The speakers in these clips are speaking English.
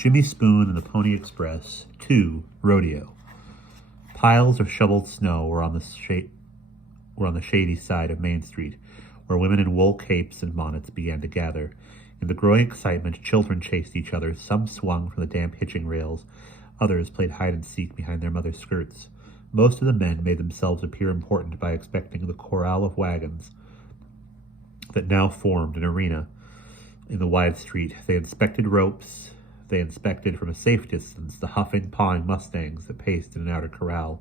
Jimmy Spoon and the Pony Express 2 Rodeo. Piles of shoveled snow were on the shady side of Main Street, where women in wool capes and bonnets began to gather. In the growing excitement, children chased each other. Some swung from the damp hitching rails. Others played hide-and-seek behind their mother's skirts. Most of the men made themselves appear important by inspecting the corral of wagons that now formed an arena in the wide street. They inspected ropes. They inspected from a safe distance the huffing, pawing mustangs that paced in an outer corral.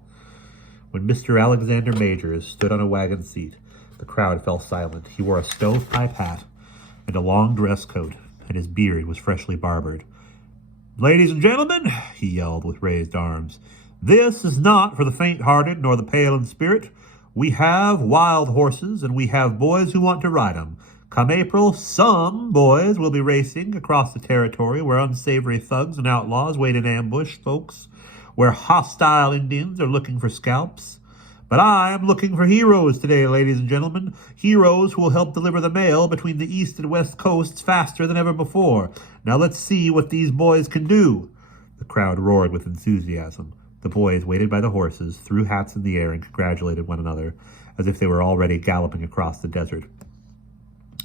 When Mr. Alexander Majors stood on a wagon seat, the crowd fell silent. He wore a stovepipe hat and a long dress coat, and his beard was freshly barbered. "Ladies and gentlemen," he yelled with raised arms, "this is not for the faint-hearted nor the pale in spirit. We have wild horses, and we have boys who want to ride 'em. Come April, some boys will be racing across the territory where unsavory thugs and outlaws wait in ambush, folks, where hostile Indians are looking for scalps. But I am looking for heroes today, ladies and gentlemen, heroes who will help deliver the mail between the east and west coasts faster than ever before. Now let's see what these boys can do." The crowd roared with enthusiasm. The boys waited by the horses, threw hats in the air, and congratulated one another, as if they were already galloping across the desert.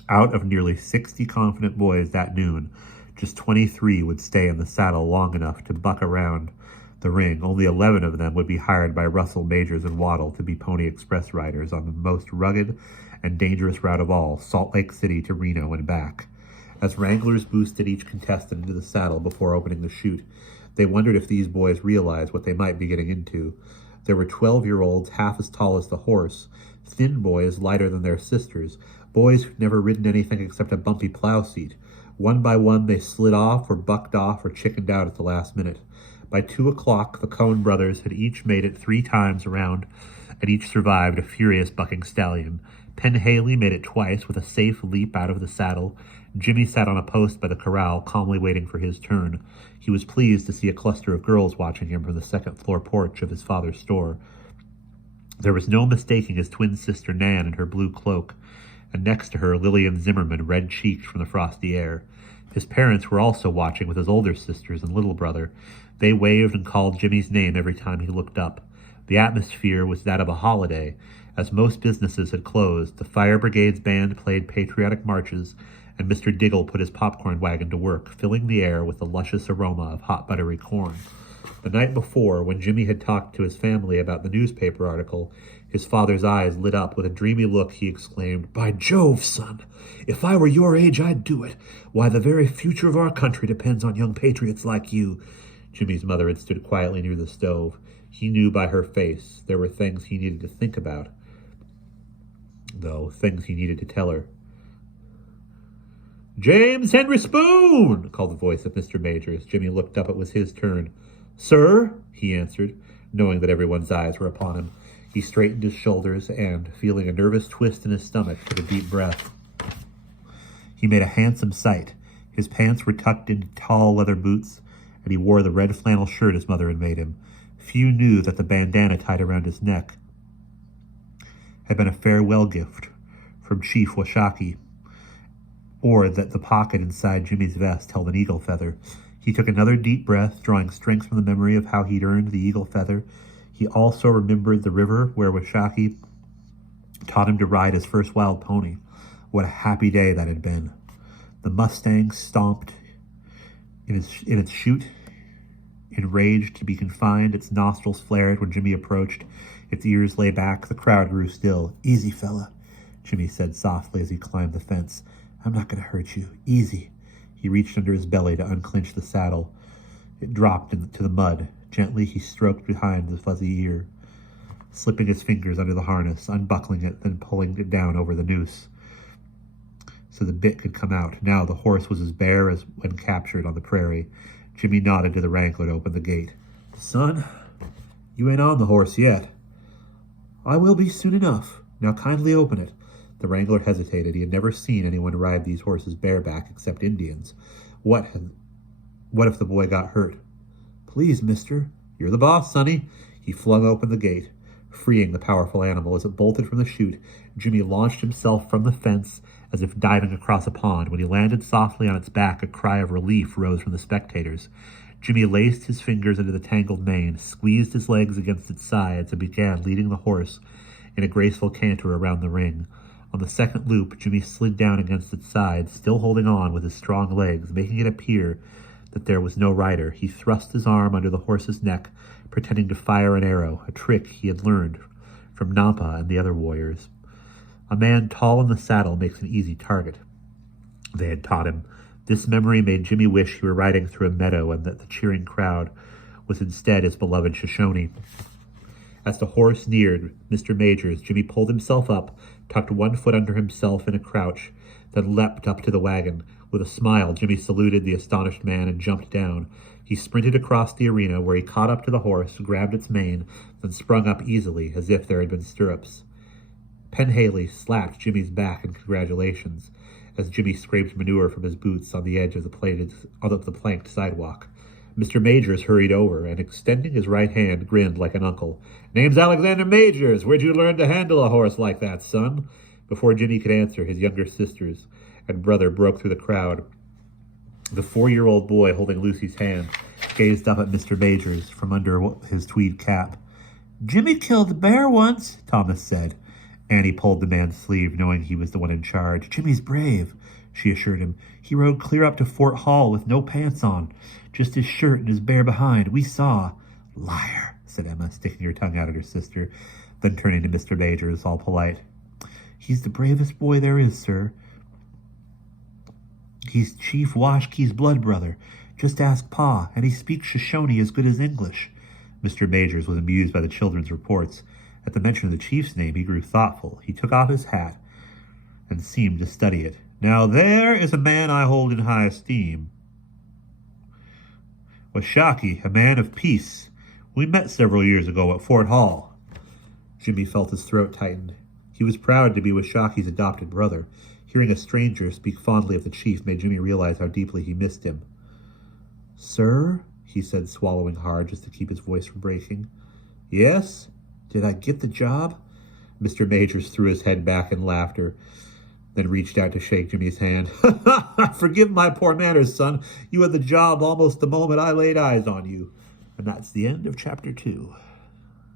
Out of nearly 60 confident boys that noon, just 23 would stay in the saddle long enough to buck around the ring. Only 11 of them would be hired by Russell, Majors, and Waddle to be Pony Express riders on the most rugged and dangerous route of all, Salt Lake City to Reno and back. As wranglers boosted each contestant into the saddle before opening the chute, they wondered if these boys realized what they might be getting into. There were 12-year-olds half as tall as the horse, thin boys lighter than their sisters, boys who'd never ridden anything except a bumpy plow seat. One by one, they slid off or bucked off or chickened out at the last minute. By 2 o'clock, the Cohn brothers had each made it 3 times around, and each survived a furious bucking stallion. Penn Haley made it twice with a safe leap out of the saddle. Jimmy sat on a post by the corral, calmly waiting for his turn. He was pleased to see a cluster of girls watching him from the second-floor porch of his father's store. There was no mistaking his twin sister Nan in her blue cloak, and next to her Lillian Zimmerman, red-cheeked from the frosty air. His parents were also watching with his older sisters and little brother. They waved and called Jimmy's name every time he looked up. The atmosphere was that of a holiday. As most businesses had closed, the fire brigade's band played patriotic marches, and Mr. Diggle put his popcorn wagon to work, filling the air with the luscious aroma of hot buttery corn. The night before, when Jimmy had talked to his family about the newspaper article, his father's eyes lit up. With a dreamy look, he exclaimed, "By Jove, son, if I were your age, I'd do it. Why, the very future of our country depends on young patriots like you." Jimmy's mother had stood quietly near the stove. He knew by her face there were things he needed to think about, though, things he needed to tell her. "James Henry Spoon!" called the voice of Mr. Majors. Jimmy looked up. It was his turn. "Sir?" he answered, knowing that everyone's eyes were upon him. He straightened his shoulders and, feeling a nervous twist in his stomach, took a deep breath. He made a handsome sight. His pants were tucked into tall leather boots, and he wore the red flannel shirt his mother had made him. Few knew that the bandana tied around his neck had been a farewell gift from Chief Washakie, or that the pocket inside Jimmy's vest held an eagle feather. He took another deep breath, drawing strength from the memory of how he'd earned the eagle feather. He also remembered the river where Washakie taught him to ride his first wild pony. What a happy day that had been. The Mustang stomped in its chute, enraged to be confined. Its nostrils flared when Jimmy approached. Its ears lay back. The crowd grew still. "Easy, fella," Jimmy said softly as he climbed the fence. "I'm not going to hurt you. Easy." He reached under his belly to unclinch the saddle. It dropped into the mud. Gently, he stroked behind the fuzzy ear, slipping his fingers under the harness, unbuckling it, then pulling it down over the noose so the bit could come out. Now the horse was as bare as when captured on the prairie. Jimmy nodded to the wrangler to open the gate. "Son, you ain't on the horse yet." "I will be soon enough. Now kindly open it." The wrangler hesitated. He had never seen anyone ride these horses bareback except Indians. What if the boy got hurt? "Please, mister." "You're the boss, sonny." He flung open the gate. freeing the powerful animal. As it bolted from the chute, Jimmy launched himself from the fence as if diving across a pond. When he landed softly on its back, a cry of relief rose from the spectators. Jimmy laced his fingers into the tangled mane, squeezed his legs against its sides, and began leading the horse in a graceful canter around the ring. On the second loop, Jimmy slid down against its sides, still holding on with his strong legs, making it appear that there was no rider. He thrust his arm under the horse's neck, pretending to fire an arrow, a trick he had learned from Nampa and the other warriors. A man tall in the saddle makes an easy target, they had taught him. This memory made Jimmy wish he were riding through a meadow and that the cheering crowd was instead his beloved Shoshone. As the horse neared Mr. Major's, Jimmy pulled himself up, tucked one foot under himself in a crouch, then leapt up to the wagon. With a smile, Jimmy saluted the astonished man and jumped down. He sprinted across the arena, where he caught up to the horse, grabbed its mane, then sprung up easily, as if there had been stirrups. Pen Haley slapped Jimmy's back in congratulations, as Jimmy scraped manure from his boots on the edge of the planked sidewalk. Mr. Majors hurried over, and extending his right hand, grinned like an uncle. "Name's Alexander Majors. Where'd you learn to handle a horse like that, son?" Before Jimmy could answer, his younger sisters and brother broke through the crowd. The 4-year-old boy holding Lucy's hand gazed up at Mr. Majors from under his tweed cap. "Jimmy killed a bear once," Thomas said. Annie pulled the man's sleeve, knowing he was the one in charge. "Jimmy's brave," she assured him. "He rode clear up to Fort Hall with no pants on, just his shirt and his bare behind. We saw." "Liar," said Emma, sticking her tongue out at her sister, then turning to Mr. Majors, all polite. "He's the bravest boy there is, sir. He's Chief Washkey's blood brother. Just ask Pa, and he speaks Shoshone as good as English." Mr. Majors was amused by the children's reports. At the mention of the chief's name, he grew thoughtful. He took off his hat and seemed to study it. "Now there is a man I hold in high esteem. Washakie, a man of peace. We met several years ago at Fort Hall." Jimmy felt his throat tighten. He was proud to be Washakie's adopted brother. Hearing a stranger speak fondly of the chief made Jimmy realize how deeply he missed him. "Sir?" he said, swallowing hard just to keep his voice from breaking. "Yes? Did I get the job?" Mr. Majors threw his head back in laughter, then reached out to shake Jimmy's hand. "Forgive my poor manners, son. You had the job almost the moment I laid eyes on you." And that's the end of Chapter 2.